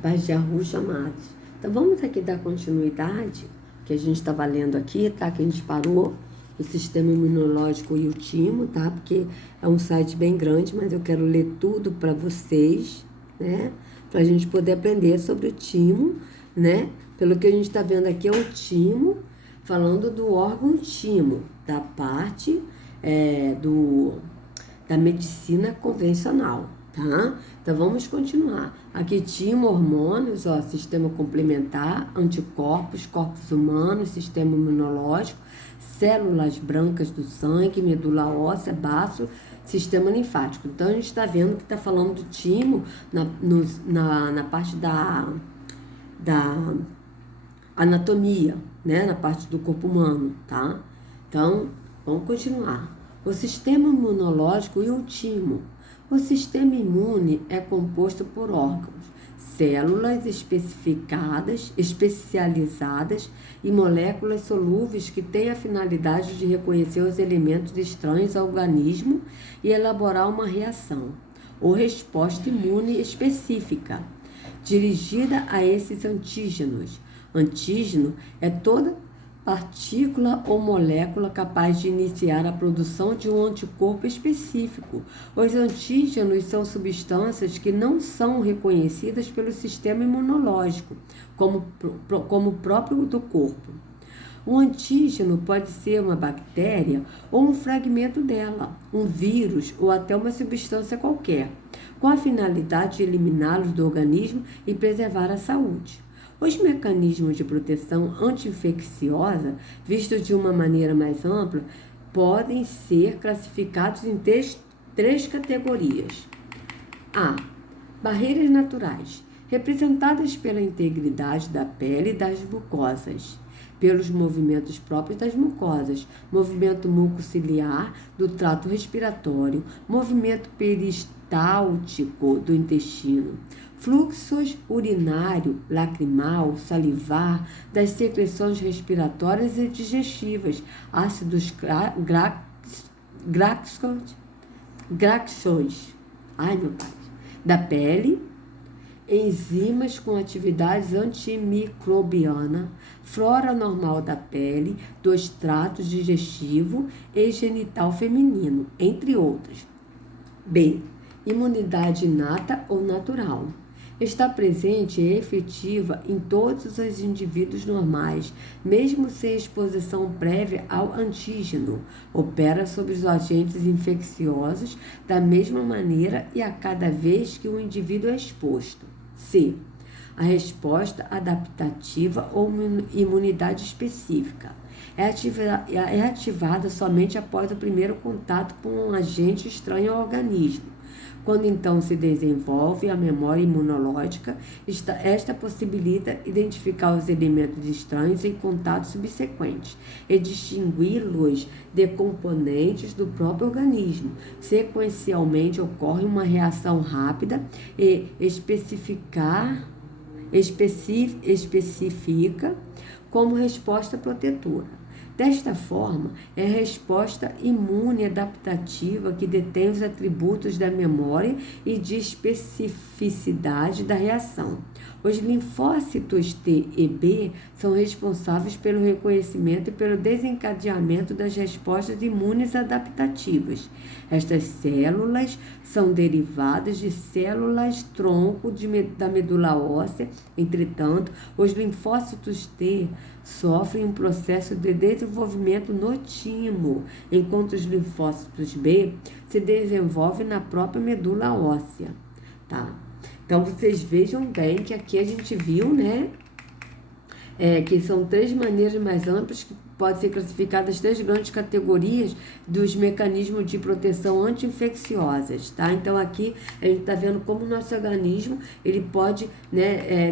paz de Arruxa, amados. Então vamos aqui dar continuidade, que a gente estava lendo aqui, tá? Que a gente parou, o sistema imunológico e o timo, tá? Porque é um site bem grande, mas eu quero ler tudo para vocês, né? Para a gente poder aprender sobre o timo, né? Pelo que a gente está vendo aqui é o timo, falando do órgão timo, da parte da medicina convencional, tá? Então vamos continuar. Aqui timo, hormônios, ó, sistema complementar, anticorpos, corpos humanos, sistema imunológico, células brancas do sangue, medula óssea, baço, sistema linfático. Então a gente está vendo que está falando do timo na parte da anatomia, né? Na parte do corpo humano, tá? Então vamos continuar. O sistema imunológico e o timo. O sistema imune é composto por órgãos, células especializadas e moléculas solúveis que têm a finalidade de reconhecer os elementos estranhos ao organismo e elaborar uma reação ou resposta imune específica, dirigida a esses antígenos. Antígeno é toda partícula ou molécula capaz de iniciar a produção de um anticorpo específico. Os antígenos são substâncias que não são reconhecidas pelo sistema imunológico, como o próprio do corpo. Um antígeno pode ser uma bactéria ou um fragmento dela, um vírus ou até uma substância qualquer, com a finalidade de eliminá-los do organismo e preservar a saúde. Os mecanismos de proteção anti-infecciosa, vistos de uma maneira mais ampla, podem ser classificados em três categorias. A. Barreiras naturais, representadas pela integridade da pele e das mucosas, pelos movimentos próprios das mucosas, movimento mucociliar do trato respiratório, movimento peristáltico do intestino, fluxos urinário, lacrimal, salivar, das secreções respiratórias e digestivas, ácidos graxões, da pele, enzimas com atividades antimicrobiana, flora normal da pele, dos tratos digestivo e genital feminino, entre outros. B. Imunidade inata ou natural. Está presente e efetiva em todos os indivíduos normais, mesmo sem exposição prévia ao antígeno. Opera sobre os agentes infecciosos da mesma maneira e a cada vez que o indivíduo é exposto. C. A resposta adaptativa ou imunidade específica. É ativada somente após o primeiro contato com um agente estranho ao organismo. Quando então se desenvolve a memória imunológica, esta possibilita identificar os elementos estranhos em contatos subsequentes e distingui-los de componentes do próprio organismo. Sequencialmente ocorre uma reação rápida e especifica como resposta protetora. Desta forma, é a resposta imune adaptativa que detém os atributos da memória e de especificidade da reação. Os linfócitos T e B são responsáveis pelo reconhecimento e pelo desencadeamento das respostas imunes adaptativas. Estas células são derivadas de células-tronco da medula óssea. Entretanto, os linfócitos T sofrem um processo de desenvolvimento no timo, enquanto os linfócitos B se desenvolvem na própria medula óssea, tá? Então, vocês vejam bem que aqui a gente viu, né, que são três maneiras mais amplas que podem ser classificadas três grandes categorias dos mecanismos de proteção anti-infecciosas, tá? Então, aqui a gente está vendo como o nosso organismo, ele pode, né,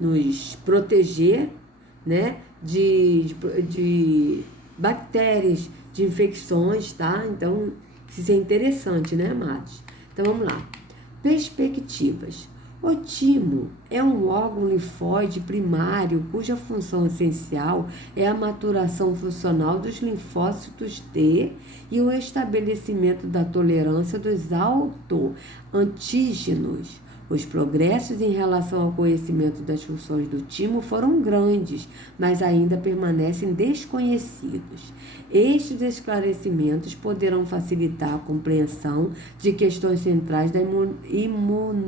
nos proteger, né, de bactérias, de infecções, tá? Então, isso é interessante, né, amados? Então, vamos lá. Perspectivas. O timo é um órgão linfóide primário cuja função essencial é a maturação funcional dos linfócitos T e o estabelecimento da tolerância dos autoantígenos. Os progressos em relação ao conhecimento das funções do timo foram grandes, mas ainda permanecem desconhecidos. Estes esclarecimentos poderão facilitar a compreensão de questões centrais da imunologia,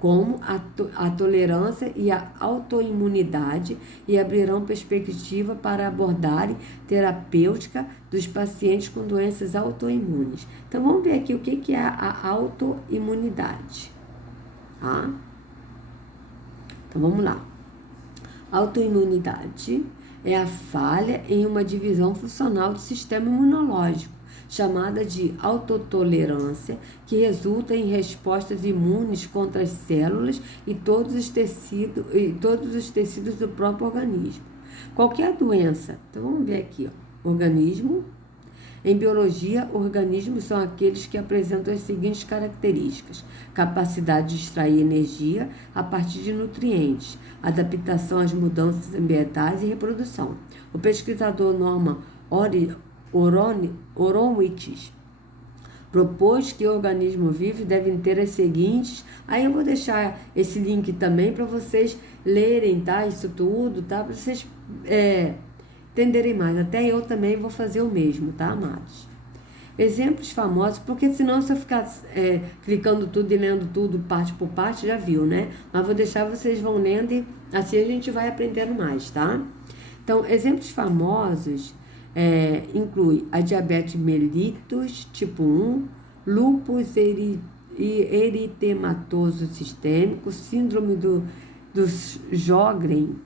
como a tolerância e a autoimunidade, e abrirão perspectiva para abordar terapêutica dos pacientes com doenças autoimunes. Então, vamos ver aqui o que é a autoimunidade. Tá? Então, vamos lá. Autoimunidade é a falha em uma divisão funcional do sistema imunológico, chamada de autotolerância, que resulta em respostas imunes contra as células e todos os tecidos do próprio organismo. Qualquer doença, então vamos ver aqui, organismo. Em biologia, organismos são aqueles que apresentam as seguintes características: capacidade de extrair energia a partir de nutrientes, adaptação às mudanças ambientais e reprodução. O pesquisador Norman Horowitz propôs que organismos vivos devem ter as seguintes. Aí eu vou deixar esse link também para vocês lerem, tá? Isso tudo, tá? Para vocês entenderem mais. Até eu também vou fazer o mesmo, tá, amados? Exemplos famosos, porque senão se eu ficar clicando tudo e lendo tudo parte por parte, já viu, né? Mas vou deixar, vocês vão lendo e assim a gente vai aprendendo mais, tá? Então, exemplos famosos inclui a diabetes mellitus tipo 1, lúpus eritematoso sistêmico, síndrome do Sjögren,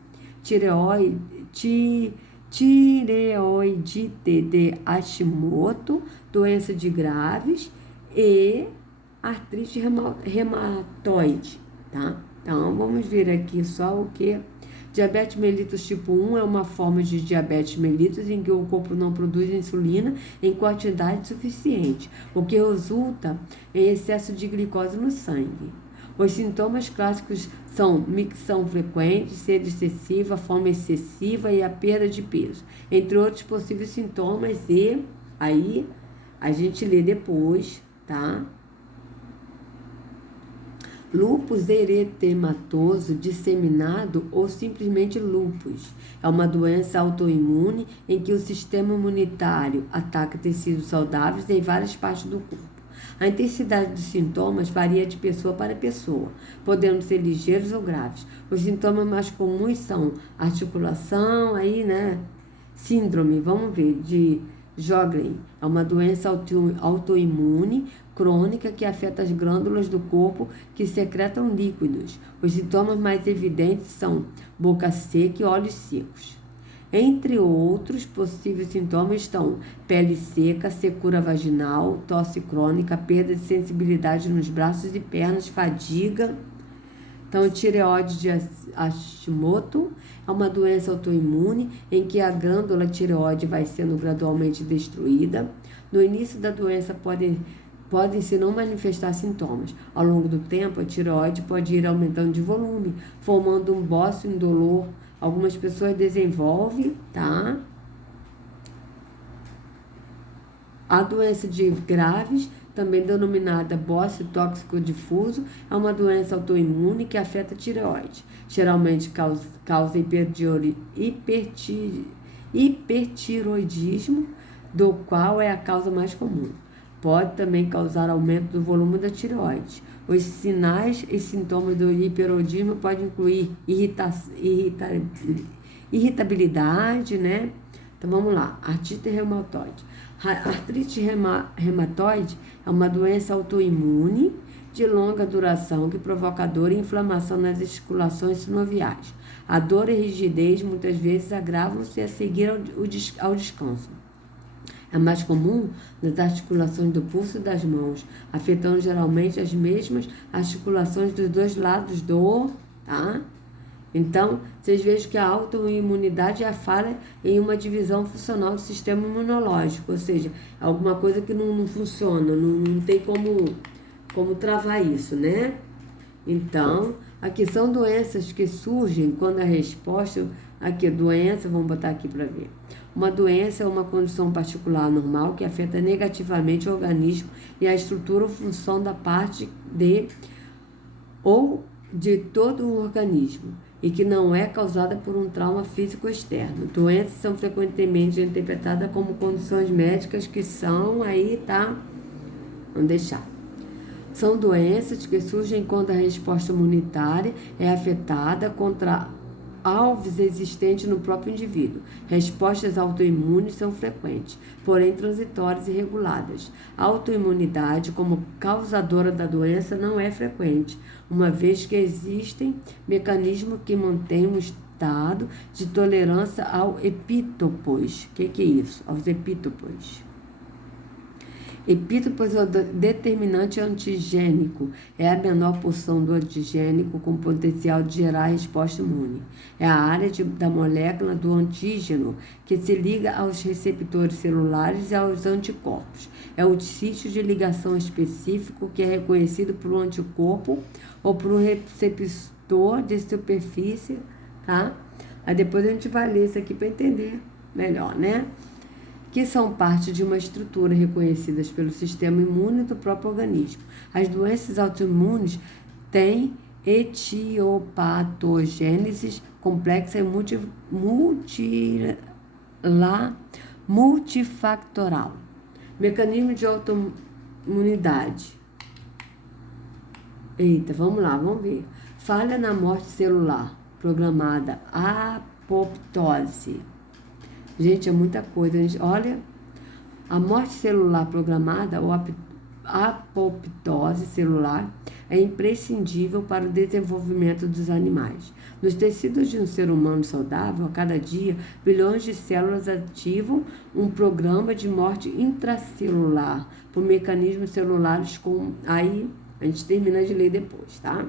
tireoidite de Hashimoto, doença de Graves e artrite reumatoide, tá? Então, vamos ver aqui só o que. Diabetes mellitus tipo 1 é uma forma de diabetes mellitus em que o corpo não produz insulina em quantidade suficiente, o que resulta em excesso de glicose no sangue. Os sintomas clássicos são micção frequente, sede excessiva, fome excessiva e a perda de peso, entre outros possíveis sintomas, e aí a gente lê depois, tá? Lúpus eritematoso disseminado ou simplesmente lúpus é uma doença autoimune em que o sistema imunitário ataca tecidos saudáveis em várias partes do corpo. A intensidade dos sintomas varia de pessoa para pessoa, podendo ser ligeiros ou graves. Os sintomas mais comuns são articulação, síndrome, vamos ver, de Sjögren, é uma doença autoimune crônica que afeta as glândulas do corpo que secretam líquidos. Os sintomas mais evidentes são boca seca e olhos secos. Entre outros possíveis sintomas estão pele seca, secura vaginal, tosse crônica, perda de sensibilidade nos braços e pernas, fadiga. Então, tireoide de Hashimoto é uma doença autoimune em que a glândula tireoide vai sendo gradualmente destruída. No início da doença podem-se não manifestar sintomas. Ao longo do tempo, a tireoide pode ir aumentando de volume, formando um bócio indolor. Algumas pessoas desenvolvem, tá? A doença de Graves, também denominada bócio tóxico difuso, é uma doença autoimune que afeta a tireoide. Geralmente causa hipertiroidismo, do qual é a causa mais comum. Pode também causar aumento do volume da tireoide. Os sinais e sintomas do hiperoidismo podem incluir irritabilidade, né? Então vamos lá, artrite reumatoide. A artrite reumatoide é uma doença autoimune de longa duração que provoca dor e inflamação nas articulações sinoviais. A dor e rigidez muitas vezes agravam-se a seguir ao descanso. É mais comum nas articulações do pulso e das mãos, afetando geralmente as mesmas articulações dos dois lados tá? Então, vocês vejam que a autoimunidade é a falha em uma divisão funcional do sistema imunológico, ou seja, alguma coisa que não funciona, não tem como travar isso, né? Então, aqui são doenças que surgem quando a resposta... Aqui, doença, vamos botar aqui para ver. Uma doença é uma condição particular normal que afeta negativamente o organismo e a estrutura ou função da parte de ou de todo o organismo e que não é causada por um trauma físico externo. Doenças são frequentemente interpretadas como condições médicas que são, aí tá, vamos deixar. São doenças que surgem quando a resposta imunitária é afetada contra alvos existentes no próprio indivíduo. Respostas autoimunes são frequentes, porém transitórias e reguladas. A autoimunidade, como causadora da doença, não é frequente, uma vez que existem mecanismos que mantêm um estado de tolerância ao epítopos. O que é isso? Aos epítopos. Epítopos é o determinante antigênico, é a menor porção do antigênico com potencial de gerar resposta imune. É a área da molécula do antígeno que se liga aos receptores celulares e aos anticorpos. É o sítio de ligação específico que é reconhecido por um anticorpo ou por um receptor de superfície, tá? Aí depois a gente vai ler isso aqui para entender melhor, né? Que são parte de uma estrutura reconhecidas pelo sistema imune do próprio organismo. As doenças autoimunes têm etiopatogênese complexa e multifactorial. Mecanismo de autoimunidade. Eita, vamos lá, vamos ver. Falha na morte celular programada, apoptose. Gente, é muita coisa. Olha, a morte celular programada ou apoptose celular é imprescindível para o desenvolvimento dos animais. Nos tecidos de um ser humano saudável, a cada dia, bilhões de células ativam um programa de morte intracelular por mecanismos celulares com... Aí, a gente termina de ler depois, tá?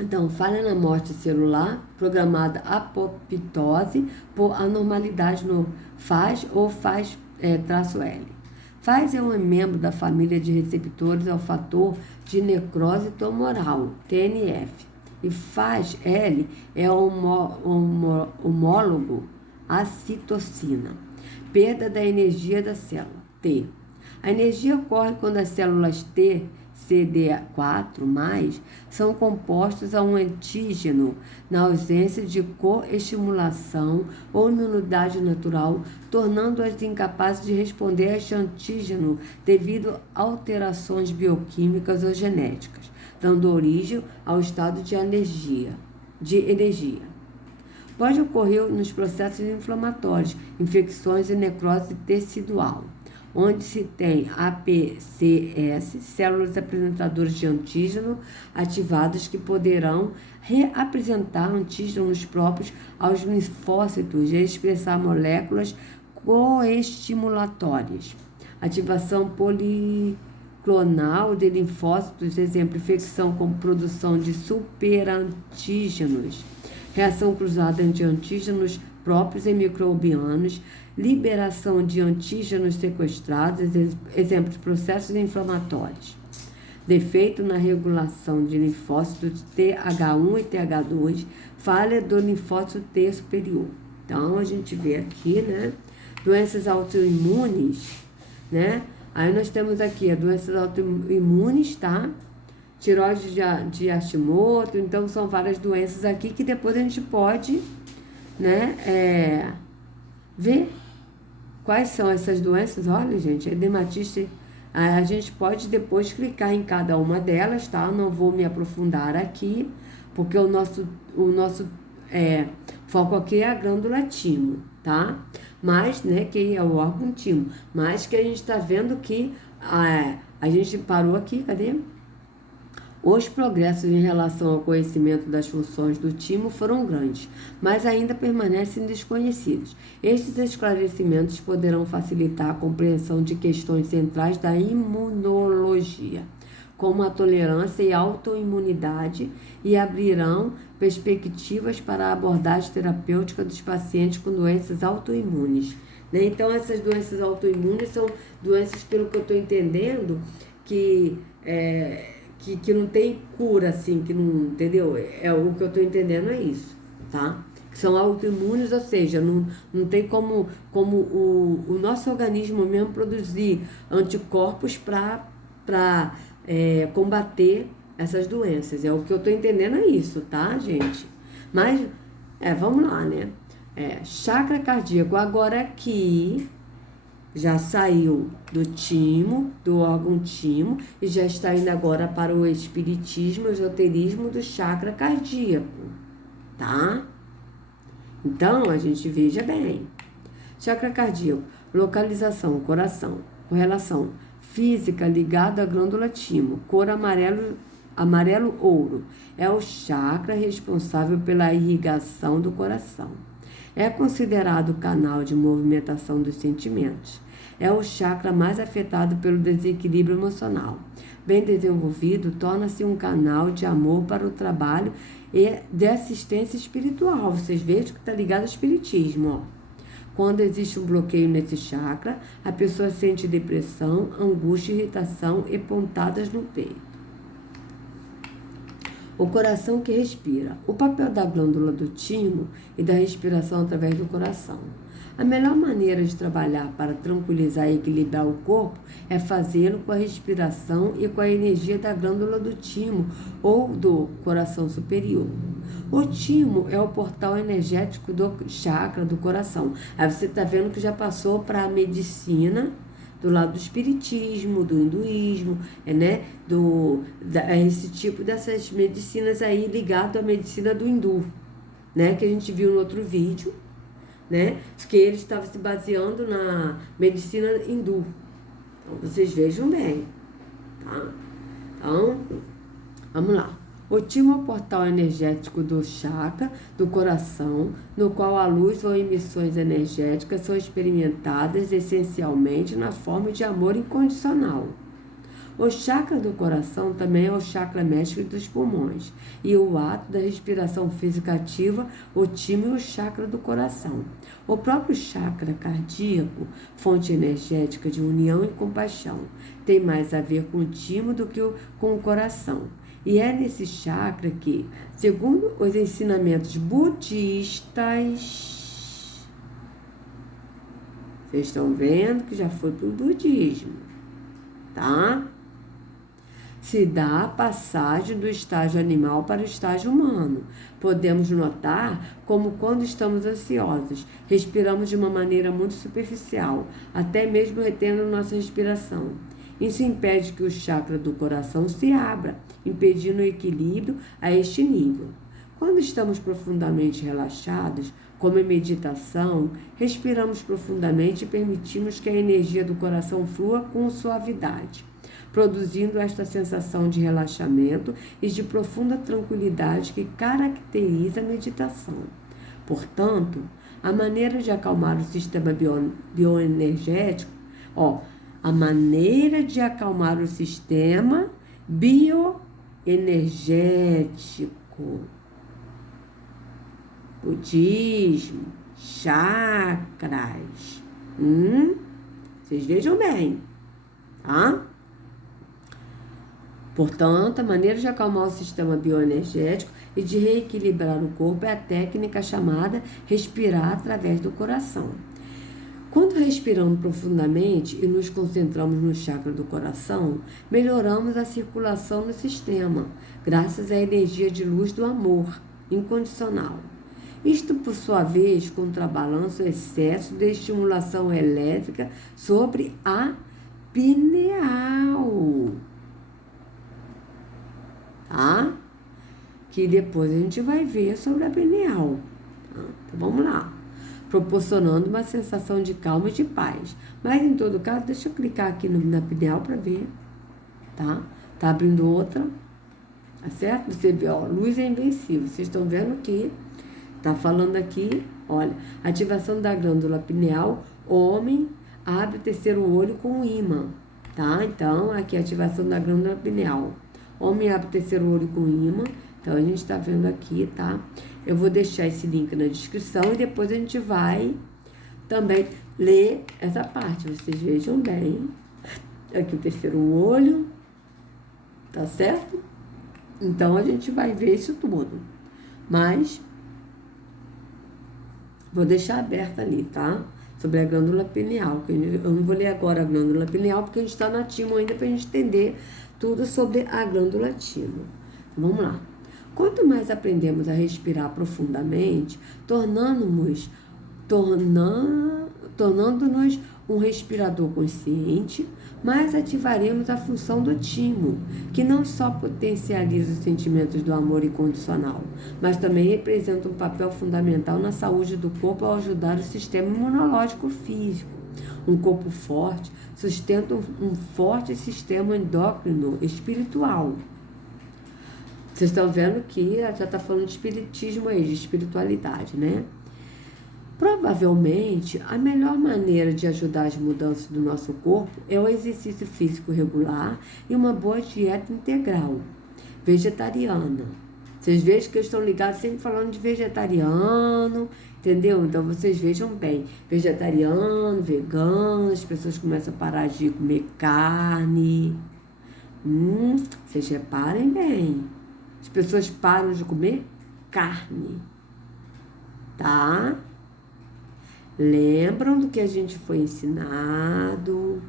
Então, falha na morte celular, programada apoptose por anormalidade no FAS ou FAS-L. FAS é um membro da família de receptores ao fator de necrose tumoral, TNF. E FAS-L é homólogo à citocina. Perda da energia da célula, T. A energia ocorre quando as células T, CD4+, são compostos a um antígeno na ausência de coestimulação ou imunidade natural, tornando-as incapazes de responder a este antígeno devido a alterações bioquímicas ou genéticas, dando origem ao estado de energia. Pode ocorrer nos processos inflamatórios, infecções e necrose tecidual, onde se tem APCS, células apresentadoras de antígeno ativadas que poderão reapresentar antígenos próprios aos linfócitos e expressar moléculas coestimulatórias. Ativação policlonal de linfócitos, exemplo, infecção com produção de superantígenos, reação cruzada de antígenos próprios e microbianos, liberação de antígenos sequestrados, exemplos, processos inflamatórios. Defeito na regulação de linfócitos TH1 e TH2, falha do linfócito T superior. Então, a gente vê aqui, né, doenças autoimunes, né, aí nós temos aqui as doenças autoimunes, tá, tireoide de Hashimoto, então são várias doenças aqui que depois a gente pode, né, ver quais são essas doenças. Olha, gente, a dermatite, a gente pode depois clicar em cada uma delas, tá? Não vou me aprofundar aqui, porque o nosso foco aqui é a glândula timo, tá? Mas, né, que é o órgão timo, mas que a gente tá vendo que a gente parou aqui, cadê? Os progressos em relação ao conhecimento das funções do timo foram grandes, mas ainda permanecem desconhecidos. Estes esclarecimentos poderão facilitar a compreensão de questões centrais da imunologia, como a tolerância e autoimunidade, e abrirão perspectivas para a abordagem terapêutica dos pacientes com doenças autoimunes. Então, essas doenças autoimunes são doenças, pelo que eu estou entendendo, que que não tem cura, assim, que não, entendeu? O que eu tô entendendo é isso, tá? Que são autoimunes, ou seja, não tem como o nosso organismo mesmo produzir anticorpos para combater essas doenças. É o que eu tô entendendo é isso, tá, gente? Mas, vamos lá, né? Chakra cardíaco, agora aqui já saiu do timo, do órgão timo, e já está indo agora para o espiritismo, esoterismo do chakra cardíaco, tá? Então, a gente veja bem. Chakra cardíaco, localização, coração, correlação física ligada à glândula timo, cor amarelo ouro. É o chakra responsável pela irrigação do coração. É considerado o canal de movimentação dos sentimentos. É o chakra mais afetado pelo desequilíbrio emocional. Bem desenvolvido, torna-se um canal de amor para o trabalho e de assistência espiritual. Vocês vejam que está ligado ao espiritismo, ó. Quando existe um bloqueio nesse chakra, a pessoa sente depressão, angústia, irritação e pontadas no peito. O coração que respira. O papel da glândula do timo e da respiração através do coração. A melhor maneira de trabalhar para tranquilizar e equilibrar o corpo é fazê-lo com a respiração e com a energia da glândula do timo ou do coração superior. O timo é o portal energético do chakra do coração. Aí você está vendo que já passou para a medicina, do lado do espiritismo, do hinduísmo, né? Esse tipo dessas medicinas aí ligado à medicina do hindu, né? Que a gente viu no outro vídeo, né? Que ele estava se baseando na medicina hindu. Então, vocês vejam bem, tá? Então, vamos lá. O timo é o portal energético do chakra, do coração, no qual a luz ou emissões energéticas são experimentadas essencialmente na forma de amor incondicional. O chakra do coração também é o chakra mestre dos pulmões, e o ato da respiração física ativa o timo e o chakra do coração. O próprio chakra cardíaco, fonte energética de união e compaixão, tem mais a ver com o timo do que com o coração. E é nesse chakra que, segundo os ensinamentos budistas, vocês estão vendo que já foi para o budismo, tá? Se dá a passagem do estágio animal para o estágio humano. Podemos notar como, quando estamos ansiosos, respiramos de uma maneira muito superficial, até mesmo retendo nossa respiração. Isso impede que o chakra do coração se abra, impedindo o equilíbrio a este nível. Quando estamos profundamente relaxados, como em meditação, respiramos profundamente e permitimos que a energia do coração flua com suavidade, produzindo esta sensação de relaxamento e de profunda tranquilidade que caracteriza a meditação. Portanto, a maneira de acalmar o sistema bioenergético, a maneira de acalmar o sistema bioenergético, budismo, chakras, vocês vejam bem, tá? Portanto, a maneira de acalmar o sistema bioenergético e de reequilibrar o corpo é a técnica chamada respirar através do coração. Quando respiramos profundamente e nos concentramos no chakra do coração, melhoramos a circulação no sistema, graças à energia de luz do amor incondicional. Isto, por sua vez, contrabalança o excesso de estimulação elétrica sobre a pineal, tá? Que depois a gente vai ver sobre a pineal, tá? Então, vamos lá. Proporcionando uma sensação de calma e de paz. Mas, em todo caso, deixa eu clicar aqui na pineal para ver, tá? Tá abrindo outra, tá certo? Você vê, luz é invencível. Vocês estão vendo que tá falando aqui, olha, ativação da glândula pineal, homem abre o terceiro olho com o ímã, tá? Então, aqui a ativação da glândula pineal. Homem abre o terceiro olho com o ímã. Então, a gente está vendo aqui, tá? Eu vou deixar esse link na descrição e depois a gente vai também ler essa parte. Vocês vejam bem. Aqui o terceiro olho. tá certo? Então, a gente vai ver isso tudo. Mas, vou deixar aberta ali, tá? Sobre a glândula pineal. Eu não vou ler agora a glândula pineal, porque a gente está na timo ainda para a gente entender tudo sobre a glândula timo. Então, vamos lá. Quanto mais aprendemos a respirar profundamente, tornando-nos um respirador consciente, mais ativaremos a função do timo, que não só potencializa os sentimentos do amor incondicional, mas também representa um papel fundamental na saúde do corpo ao ajudar o sistema imunológico físico. Um corpo forte sustenta um forte sistema endócrino espiritual. Vocês estão vendo que já está falando de espiritismo aí, de espiritualidade, né? Provavelmente, a melhor maneira de ajudar as mudanças do nosso corpo é o exercício físico regular e uma boa dieta integral, vegetariana. Vocês vejam que eles estão ligados sempre falando de vegetariano, entendeu? Então, vocês vejam bem, vegetariano, vegano, as pessoas começam a parar de comer carne. Vocês reparem bem, as pessoas param de comer carne, tá? Lembram do que a gente foi ensinado?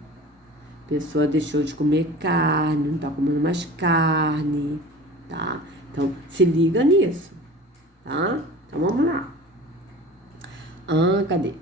A pessoa deixou de comer carne, não está comendo mais carne, tá? Então, se liga nisso, tá? Então, vamos lá. Cadê?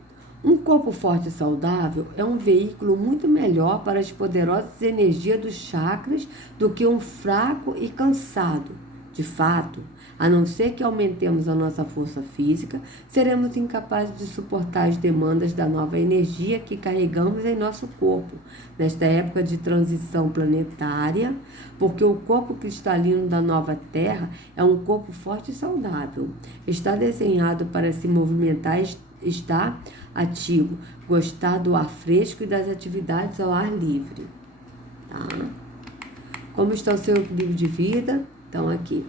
Um corpo forte e saudável é um veículo muito melhor para as poderosas energias dos chakras do que um fraco e cansado. De fato, a não ser que aumentemos a nossa força física, seremos incapazes de suportar as demandas da nova energia que carregamos em nosso corpo, nesta época de transição planetária, porque o corpo cristalino da nova Terra é um corpo forte e saudável. Está desenhado para se movimentar e estar ativo, gostar do ar fresco e das atividades ao ar livre. Tá? Como está o seu equilíbrio de vida? Então, aqui.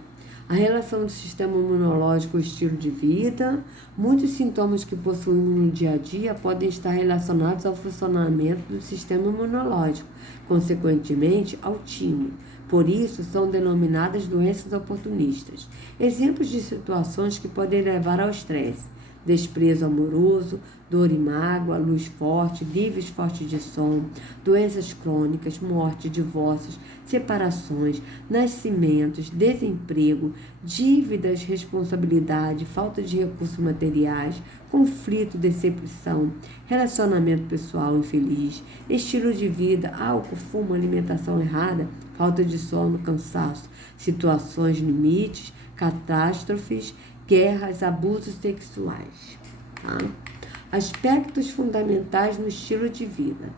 A relação do sistema imunológico com o estilo de vida. Muitos sintomas que possuímos no dia a dia podem estar relacionados ao funcionamento do sistema imunológico, consequentemente ao timo. Por isso, são denominadas doenças oportunistas. Exemplos de situações que podem levar ao estresse: desprezo amoroso, dor e mágoa, luz forte, níveis fortes de sono, doenças crônicas, morte, divórcios, separações, nascimentos, desemprego, dívidas, responsabilidade, falta de recursos materiais, conflito, decepção, relacionamento pessoal infeliz, estilo de vida, álcool, fumo, alimentação errada, falta de sono, cansaço, situações limites, catástrofes, guerras, abusos sexuais. Tá? Aspectos fundamentais no estilo de vida.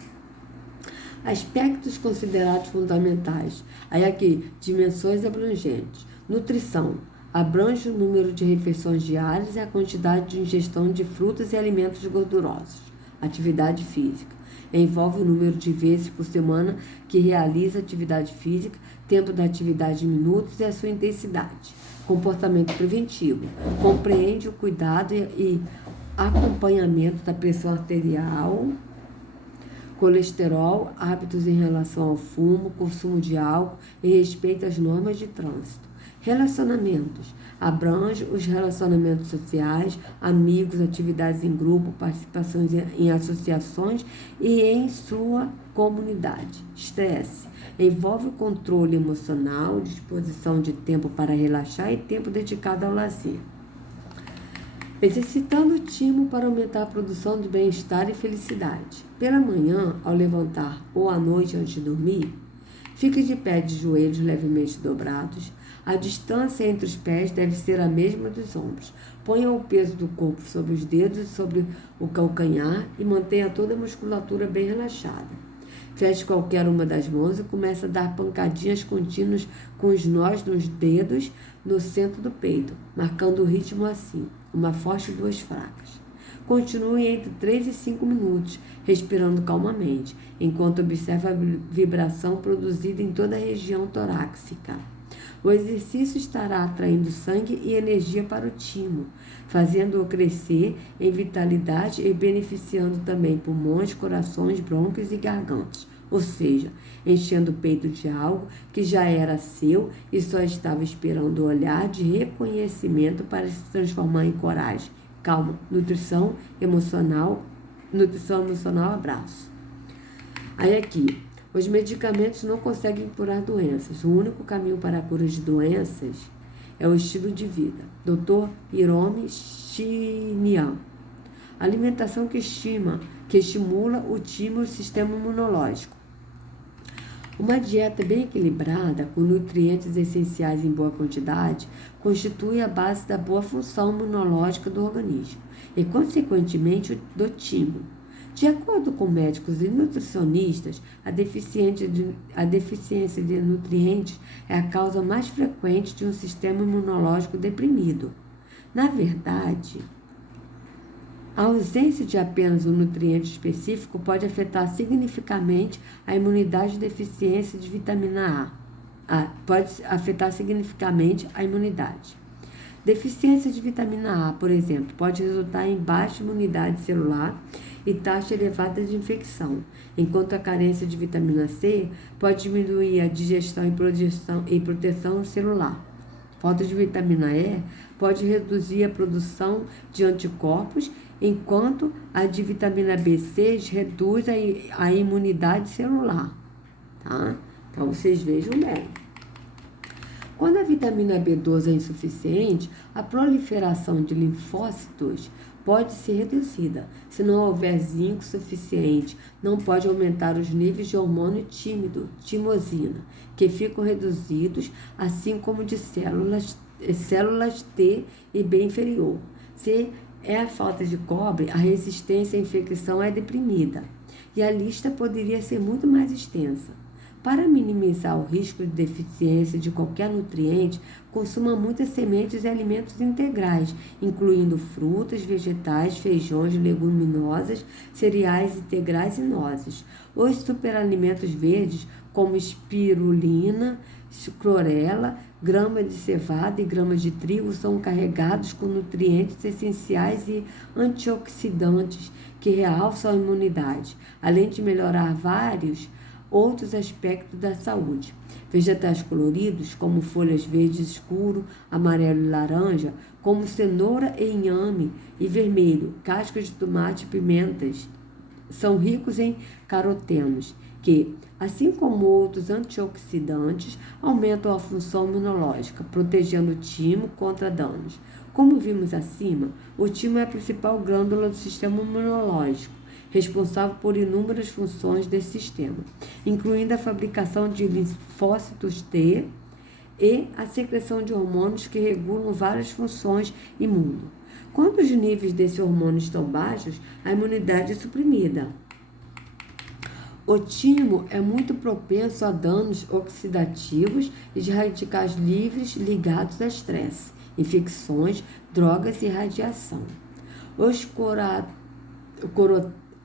Aspectos considerados fundamentais. Aí aqui, dimensões abrangentes. Nutrição. Abrange o número de refeições diárias e a quantidade de ingestão de frutas e alimentos gordurosos. Atividade física. Envolve o número de vezes por semana que realiza atividade física, tempo da atividade em minutos e a sua intensidade. Comportamento preventivo. Compreende o cuidado e acompanhamento da pressão arterial, colesterol, hábitos em relação ao fumo, consumo de álcool e respeito às normas de trânsito. Relacionamentos. Abrange os relacionamentos sociais, amigos, atividades em grupo, participações em associações e em sua comunidade. Estresse. Envolve o controle emocional, disposição de tempo para relaxar e tempo dedicado ao lazer. Exercitando o timo para aumentar a produção de bem-estar e felicidade. Pela manhã, ao levantar ou à noite antes de dormir, fique de pé de joelhos levemente dobrados. A distância entre os pés deve ser a mesma dos ombros. Ponha o peso do corpo sobre os dedos e sobre o calcanhar e mantenha toda a musculatura bem relaxada. Feche qualquer uma das mãos e comece a dar pancadinhas contínuas com os nós nos dedos no centro do peito, marcando o ritmo assim, uma forte e duas fracas. Continue entre 3 e 5 minutos, respirando calmamente, enquanto observa a vibração produzida em toda a região torácica. O exercício estará atraindo sangue e energia para o timo, fazendo-o crescer em vitalidade e beneficiando também pulmões, corações, brônquios e gargantas. ou seja, enchendo o peito de algo que já era seu e só estava esperando o olhar de reconhecimento para se transformar em coragem. Calma, nutrição emocional, abraço. Aí aqui, os medicamentos não conseguem curar doenças. O único caminho para a cura de doenças é o estilo de vida. Dr. Hiromi Shinyan. Alimentação que estimula o timo do sistema imunológico. Uma dieta bem equilibrada, com nutrientes essenciais em boa quantidade, constitui a base da boa função imunológica do organismo e, consequentemente, do timo. De acordo com médicos e nutricionistas, a deficiência de nutrientes é a causa mais frequente de um sistema imunológico deprimido. Na verdade, a ausência de apenas um nutriente específico pode afetar significativamente a imunidade e deficiência de vitamina A. Pode afetar significativamente a imunidade. Deficiência de vitamina A, por exemplo, pode resultar em baixa imunidade celular e taxa elevada de infecção, enquanto a carência de vitamina C pode diminuir a digestão e proteção celular. Falta de vitamina E pode reduzir a produção de anticorpos, enquanto a de vitamina B6 reduz a imunidade celular. Tá? Então, vocês vejam bem. Quando a vitamina B12 é insuficiente, a proliferação de linfócitos pode ser reduzida. Se não houver zinco suficiente, não pode aumentar os níveis de hormônio timosina, que ficam reduzidos, assim como de células T e B inferior. Se é a falta de cobre, a resistência à infecção é deprimida. E a lista poderia ser muito mais extensa. Para minimizar o risco de deficiência de qualquer nutriente, consuma muitas sementes e alimentos integrais, incluindo frutas, vegetais, feijões, leguminosas, cereais integrais e nozes. Os superalimentos verdes, como espirulina, clorela, grama de cevada e grama de trigo, são carregados com nutrientes essenciais e antioxidantes que realçam a imunidade, além de melhorar vários outros aspectos da saúde. Vegetais coloridos, como folhas verdes escuro, amarelo e laranja, como cenoura e inhame, e vermelho, cascas de tomate e pimentas, são ricos em carotenos, que, assim como outros antioxidantes, aumentam a função imunológica, protegendo o timo contra danos. Como vimos acima, o timo é a principal glândula do sistema imunológico, responsável por inúmeras funções desse sistema, incluindo a fabricação de linfócitos T e a secreção de hormônios que regulam várias funções imunes. Quando os níveis desse hormônio estão baixos, a imunidade é suprimida. O timo é muito propenso a danos oxidativos e de radicais livres ligados a estresse, infecções, drogas e radiação.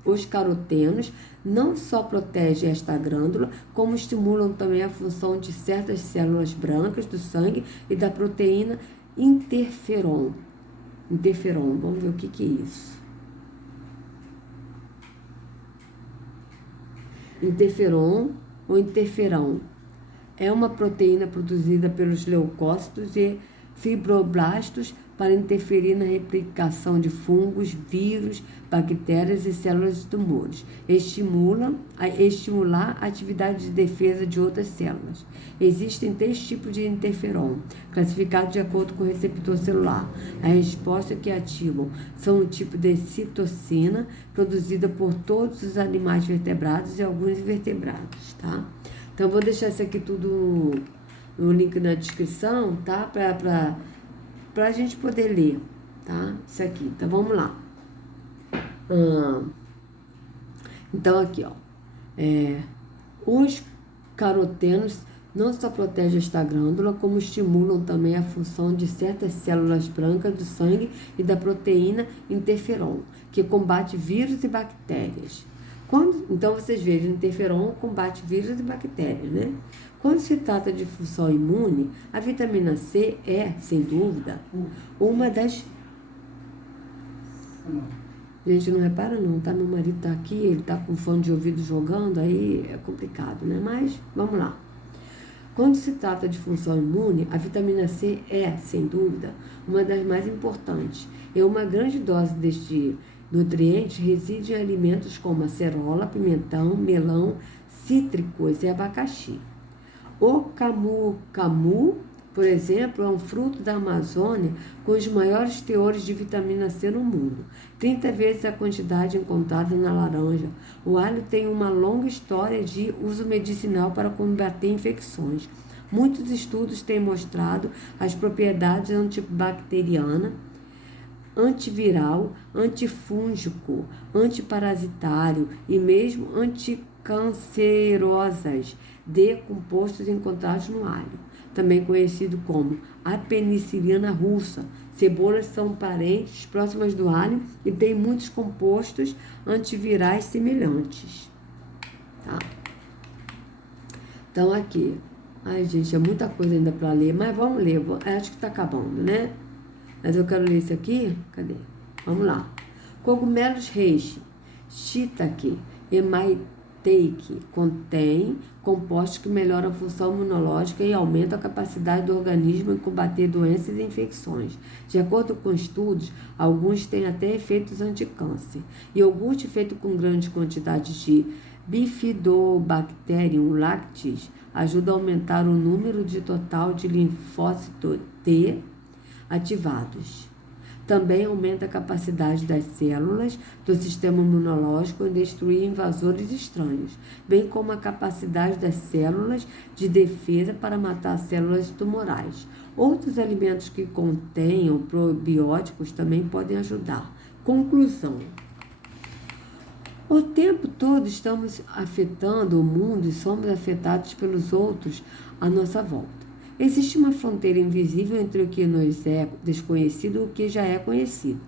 Os carotenos não só protegem esta glândula, como estimulam também a função de certas células brancas do sangue e da proteína interferon. Vamos ver o que é isso. Interferon ou interferão é uma proteína produzida pelos leucócitos e fibroblastos para interferir na replicação de fungos, vírus, bactérias e células de tumores. Estimular a atividade de defesa de outras células. Existem 3 tipos de interferon, classificados de acordo com o receptor celular. A resposta que ativam são o tipo de citocina, produzida por todos os animais vertebrados e alguns invertebrados, tá? Então, vou deixar isso aqui tudo no link na descrição, tá? Para a gente poder ler, tá? Isso aqui. Então, vamos lá. Então, aqui, ó. Os carotenos não só protegem esta glândula, como estimulam também a função de certas células brancas do sangue e da proteína interferon, que combate vírus e bactérias. Então, vocês vejam, interferon combate vírus e bactérias, né? Quando se trata de função imune, a vitamina C é, sem dúvida, uma das... Gente, não repara não, tá? Meu marido tá aqui, ele tá com fone de ouvido jogando, aí é complicado, né? Mas, vamos lá. Quando se trata de função imune, a vitamina C é, sem dúvida, uma das mais importantes. E uma grande dose deste nutriente reside em alimentos como acerola, pimentão, melão, cítricos e abacaxi. O camu, por exemplo, é um fruto da Amazônia com os maiores teores de vitamina C no mundo, 30 vezes a quantidade encontrada na laranja. O alho tem uma longa história de uso medicinal para combater infecções. Muitos estudos têm mostrado as propriedades antibacteriana, antiviral, antifúngico, antiparasitário e mesmo anticancerosas de compostos encontrados no alho, também conhecido como a penicilina russa. Cebolas são parentes próximas do alho e têm muitos compostos antivirais semelhantes. Tá? Então aqui, ai gente, é muita coisa ainda para ler, mas vamos ler, acho que está acabando, né? Mas eu quero ler isso aqui, cadê? Vamos lá. Cogumelos reishi, shiitake e maitake contém compostos que melhoram a função imunológica e aumentam a capacidade do organismo em combater doenças e infecções. De acordo com estudos, alguns têm até efeitos anticâncer. Iogurte feito com grandes quantidades de Bifidobacterium lactis ajuda a aumentar o número de total de linfócitos T ativados. Também aumenta a capacidade das células do sistema imunológico em destruir invasores estranhos, bem como a capacidade das células de defesa para matar células tumorais. Outros alimentos que contenham probióticos também podem ajudar. Conclusão. O tempo todo estamos afetando o mundo e somos afetados pelos outros à nossa volta. Existe uma fronteira invisível entre o que nos é desconhecido e o que já é conhecido.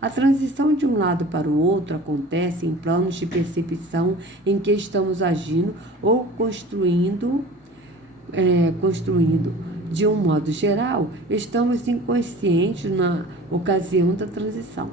A transição de um lado para o outro acontece em planos de percepção em que estamos agindo ou construindo. De um modo geral, estamos inconscientes na ocasião da transição.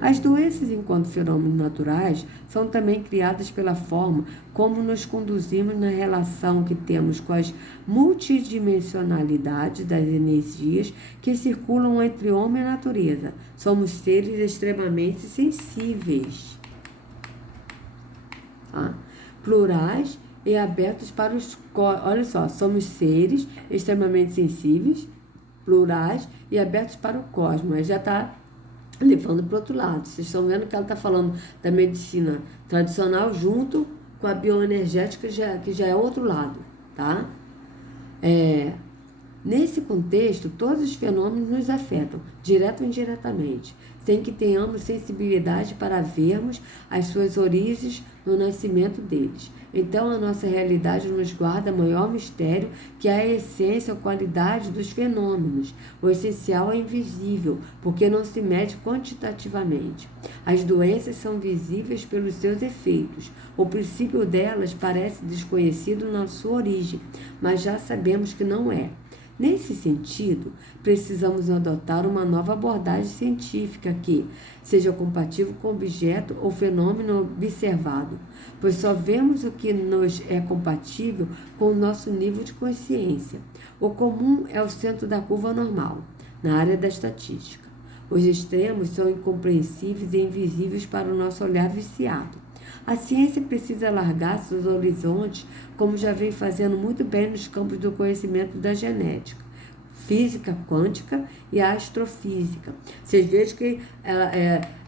As doenças, enquanto fenômenos naturais, são também criadas pela forma como nos conduzimos na relação que temos com as multidimensionalidades das energias que circulam entre homem e natureza. Somos seres extremamente sensíveis, tá? Plurais e abertos para os... Olha só, somos seres extremamente sensíveis, plurais e abertos para o cosmos. Já está levando para o outro lado. Vocês estão vendo que ela está falando da medicina tradicional junto com a bioenergética, que já é outro lado, tá? Nesse contexto, todos os fenômenos nos afetam, direto ou indiretamente, sem que tenhamos sensibilidade para vermos as suas origens no nascimento deles. Então, a nossa realidade nos guarda maior mistério, que é a essência ou qualidade dos fenômenos. O essencial é invisível, porque não se mede quantitativamente. As doenças são visíveis pelos seus efeitos. O princípio delas parece desconhecido na sua origem, mas já sabemos que não é. Nesse sentido, precisamos adotar uma nova abordagem científica que seja compatível com o objeto ou fenômeno observado, pois só vemos o que nos é compatível com o nosso nível de consciência. O comum é o centro da curva normal, na área da estatística. Os extremos são incompreensíveis e invisíveis para o nosso olhar viciado. A ciência precisa alargar seus horizontes, como já vem fazendo muito bem nos campos do conhecimento da genética, física quântica e astrofísica. Vocês vejam que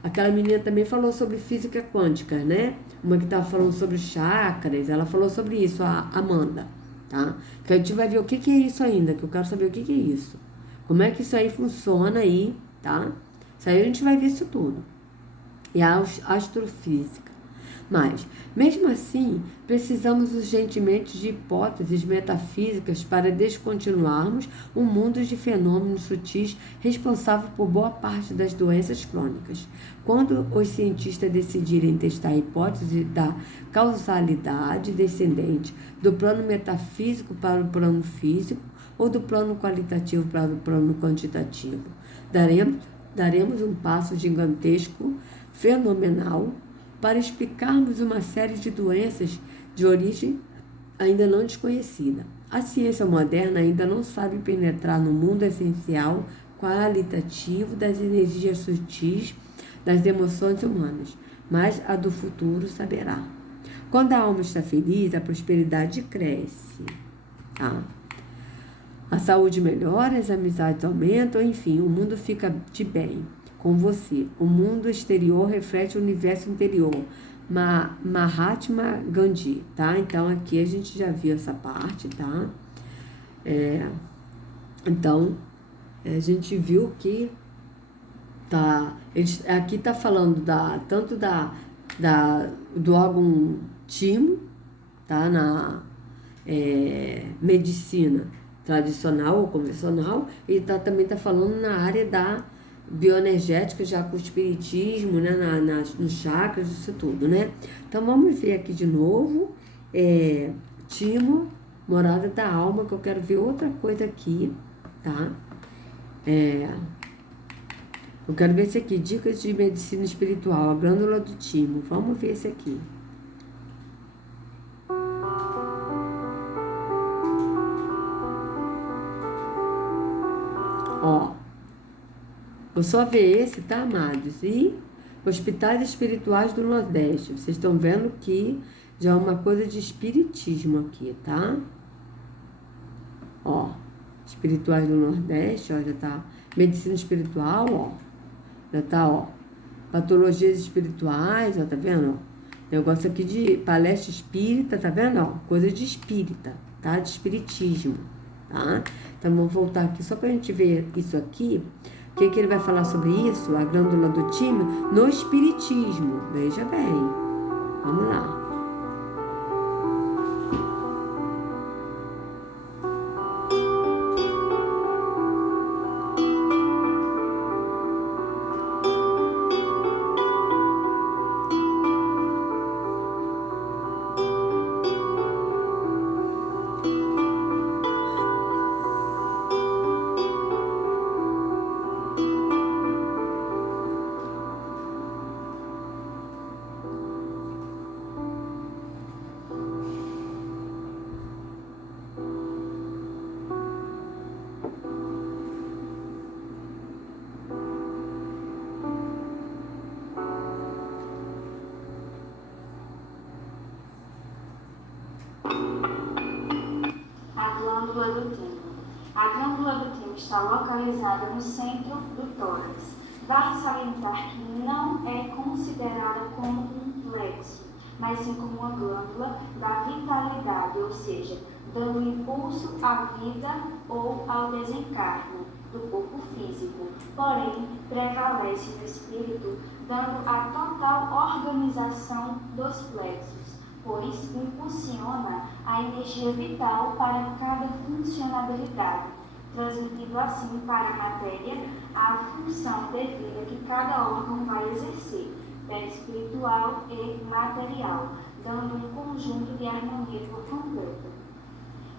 aquela menina também falou sobre física quântica, né? Uma que estava falando sobre chakras, ela falou sobre isso, a Amanda, tá? Que a gente vai ver o que é isso ainda, que eu quero saber o que é isso. Como é que isso aí funciona aí, tá? Isso aí a gente vai ver isso tudo. E a astrofísica. Mas, mesmo assim, precisamos urgentemente de hipóteses metafísicas para descontinuarmos um mundo de fenômenos sutis responsável por boa parte das doenças crônicas. Quando os cientistas decidirem testar a hipótese da causalidade descendente do plano metafísico para o plano físico ou do plano qualitativo para o plano quantitativo, daremos um passo gigantesco fenomenal para explicarmos uma série de doenças de origem ainda não desconhecida. A ciência moderna ainda não sabe penetrar no mundo essencial qualitativo das energias sutis das emoções humanas, mas a do futuro saberá. Quando a alma está feliz, a prosperidade cresce, tá? A saúde melhora, as amizades aumentam, enfim, o mundo fica de bem com você. O mundo exterior reflete o universo interior. Mahatma Gandhi, tá? Então, aqui a gente já viu essa parte, tá? Então, a gente viu que aqui tá falando tanto do órgão timo, tá? Na medicina tradicional ou convencional, e também tá falando na área da bioenergética, já com o espiritismo, né? Nos chakras, isso tudo, né? Então, vamos ver aqui de novo, timo, morada da alma, que eu quero ver outra coisa aqui, tá? Eu quero ver esse aqui, dicas de medicina espiritual, a glândula do timo. Vamos ver esse aqui. Ó, vou só ver esse, tá, amados? E hospitais espirituais do Nordeste. Vocês estão vendo que já é uma coisa de espiritismo aqui, tá? Ó, espirituais do Nordeste, ó, já tá. Medicina espiritual, ó. Já tá, ó. Patologias espirituais, ó, tá vendo? Ó? Negócio aqui de palestra espírita, tá vendo? Ó, coisa de espírita, tá? De espiritismo, tá? Então, vamos voltar aqui só pra gente ver isso aqui. O que ele vai falar sobre isso? A glândula do timo no espiritismo. Veja bem. Vamos lá. A glândula do timo está localizada no centro do tórax. Vale salientar que não é considerada como um plexo, mas sim como uma glândula da vitalidade, ou seja, dando impulso à vida ou ao desencarne do corpo físico. Porém, prevalece no espírito, dando a total organização dos plexos, pois impulsiona a energia vital para cada funcionalidade, transmitindo assim para a matéria a função devida que cada órgão vai exercer, espiritual e material, dando um conjunto de harmonia por completo.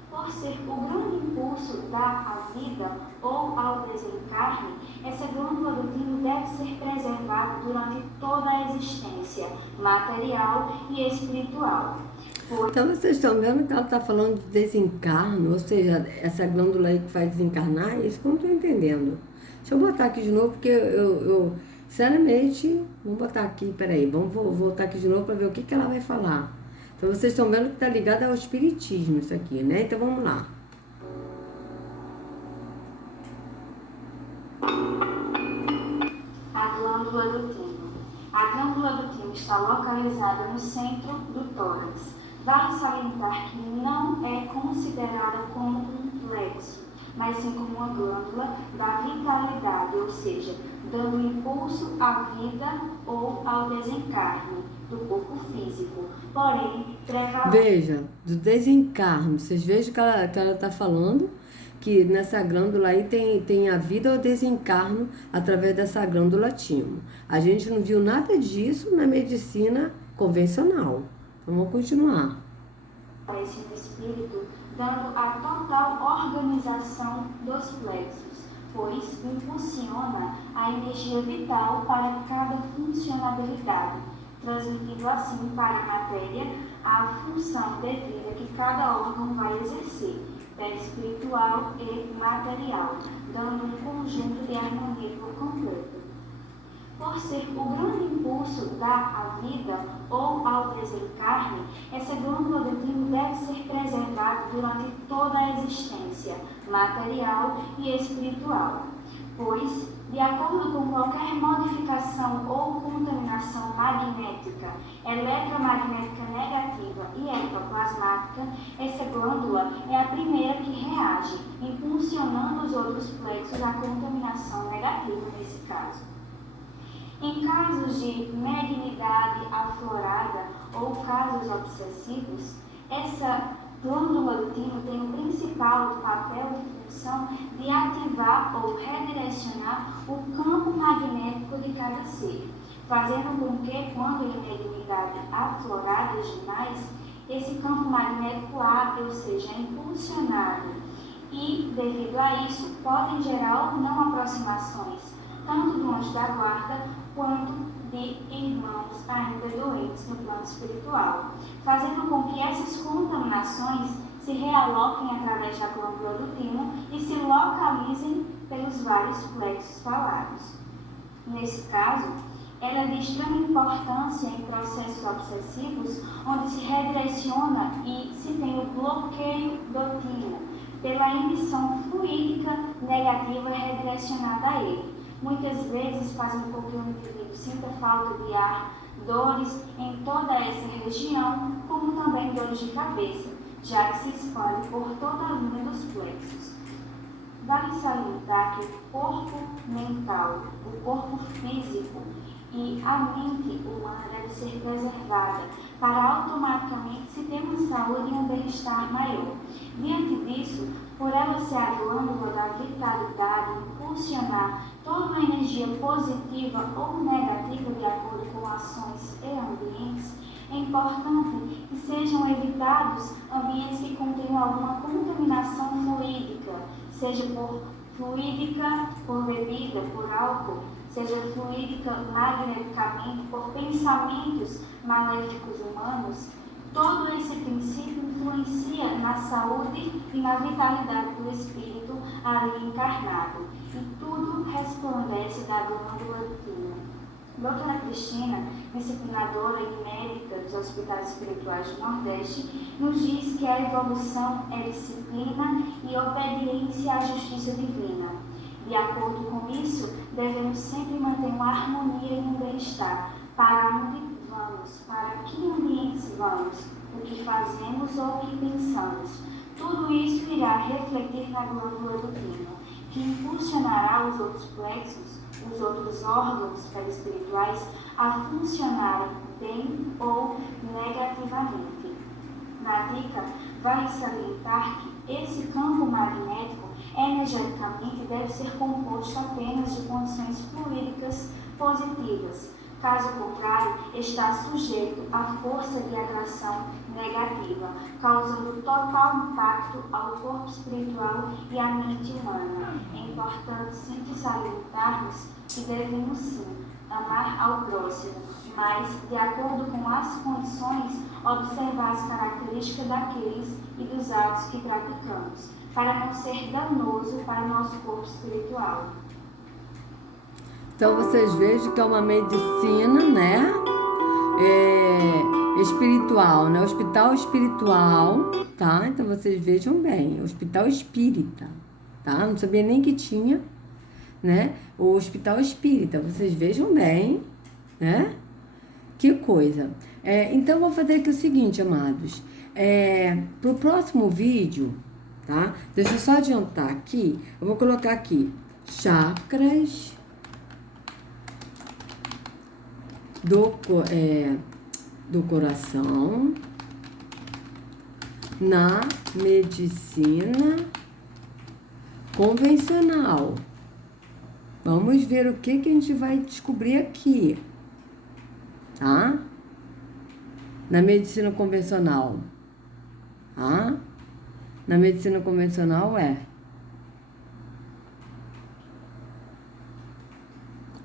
Por ser o grande impulso à vida ou ao desencarne, essa glândula do timo deve ser preservada durante toda a existência material e espiritual. Então, vocês estão vendo que ela está falando de desencarno, ou seja, essa glândula aí que faz desencarnar, é isso que eu não estou entendendo. Deixa eu botar aqui de novo, porque eu sinceramente, vamos botar aqui, peraí, vamos voltar aqui de novo para ver o que ela vai falar. Então, vocês estão vendo que está ligado ao espiritismo isso aqui, né? Então, vamos lá. A glândula do timo. A glândula do timo está localizada no centro do tórax. Vale salientar que não é considerada como um plexo, mas sim como uma glândula da vitalidade, ou seja, dando impulso à vida ou ao desencarne do corpo físico. Porém, veja, do desencarno, vocês vejam que ela está falando que nessa glândula aí tem a vida ou desencarno através dessa glândula timo. A gente não viu nada disso na medicina convencional. Então, vamos continuar. Aparece no espírito, dando a total organização dos plexos, pois impulsiona a energia vital para cada funcionalidade, transmitindo assim para a matéria a função devida que cada órgão vai exercer, perispiritual e material, dando um conjunto de harmonia por completo. Por ser o grande impulso da vida ou ao desencarne, essa glândula do timo deve ser preservada durante toda a existência material e espiritual, pois, de acordo com qualquer modificação ou contaminação magnética, eletromagnética negativa e ectoplasmática, essa glândula é a primeira que reage, impulsionando os outros plexos à contaminação negativa nesse caso. Em casos de mediunidade aflorada ou casos obsessivos, essa glândula do timo tem o principal papel de função de ativar ou redirecionar o campo magnético de cada ser, fazendo com que, quando em mediunidade aflorada demais, esse campo magnético abre, ou seja, é impulsionado, e, devido a isso, podem gerar ou não aproximações, tanto do anjo da guarda quanto de irmãos ainda doentes no plano espiritual, fazendo com que essas contaminações se realoquem através da glândula do timo e se localizem pelos vários plexos falados. Nesse caso, ela é de extrema importância em processos obsessivos, onde se redireciona e se tem o bloqueio do timo pela emissão fluídica negativa redirecionada a ele. Muitas vezes fazem com que o indivíduo sinta falta de ar, dores em toda essa região, como também dores de cabeça, já que se espalha por toda a linha dos plexos. Vale salientar que o corpo mental, o corpo físico e a mente humana deve ser preservada para automaticamente se ter uma saúde e um bem-estar maior. Diante disso, por ela ser a glândula da vitalidade, impulsionar toda uma energia positiva ou negativa de acordo com ações e ambientes, é importante que sejam evitados ambientes que contenham alguma contaminação fluídica, seja por bebida, por álcool, seja fluídica magneticamente, por pensamentos maléficos humanos. Todo esse princípio influencia na saúde e na vitalidade do espírito ali encarnado. E tudo resplandece da glândula do timo. Doutora Cristina, disciplinadora e médica dos hospitais espirituais do Nordeste, nos diz que a evolução é disciplina e obediência à justiça divina. De acordo com isso, devemos sempre manter uma harmonia e um bem-estar. Para onde vamos? Para que ambientes vamos? O que fazemos ou o que pensamos? Tudo isso irá refletir na glândula do timo, que impulsionará os outros plexos, os outros órgãos perispirituais a funcionarem bem ou negativamente. Na dica, vale salientar que esse campo magnético energeticamente deve ser composto apenas de condições fluídicas positivas. Caso contrário, está sujeito à força de atração negativa, causando total impacto ao corpo espiritual e à mente humana. É importante sempre salientarmos que devemos sim amar ao próximo, mas, de acordo com as condições, observar as características daqueles e dos atos que praticamos, para não ser danoso para o nosso corpo espiritual. Então, vocês vejam que é uma medicina, né? Espiritual, né? Hospital espiritual, tá? Então, vocês vejam bem. Hospital espírita, tá? Não sabia nem que tinha, né? O hospital espírita, vocês vejam bem, né? Que coisa. Então, vou fazer aqui o seguinte, amados. Pro próximo vídeo, tá? Deixa eu só adiantar aqui. Eu vou colocar aqui chakras do coração na medicina convencional. Vamos ver o que a gente vai descobrir aqui, tá? Na medicina convencional, tá? Na medicina convencional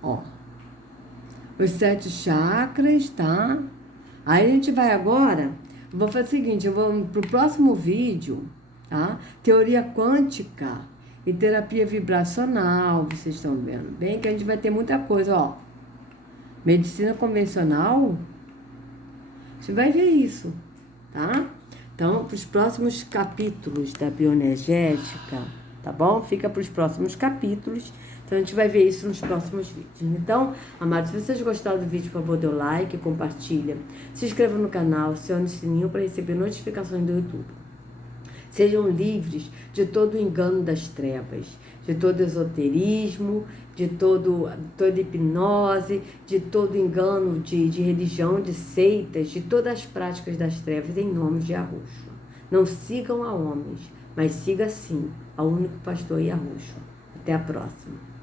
Ó, os 7 chakras, tá? Aí a gente vai agora, vou fazer o seguinte, eu vou pro próximo vídeo, tá? Teoria quântica e terapia vibracional, vocês estão vendo bem que a gente vai ter muita coisa, ó. Medicina convencional, você vai ver isso, tá? Então, para os próximos capítulos da bioenergética, tá bom? Fica para os próximos capítulos. Então, a gente vai ver isso nos próximos vídeos. Então, amados, se vocês gostaram do vídeo, por favor, dê o like, compartilha. Se inscreva no canal, acione o sininho para receber notificações do YouTube. Sejam livres de todo o engano das trevas, de todo esoterismo, de toda hipnose, de todo engano de religião, de seitas, de todas as práticas das trevas em nome de Yahushua. Não sigam a homens, mas siga sim ao único pastor Yahushua. Até a próxima.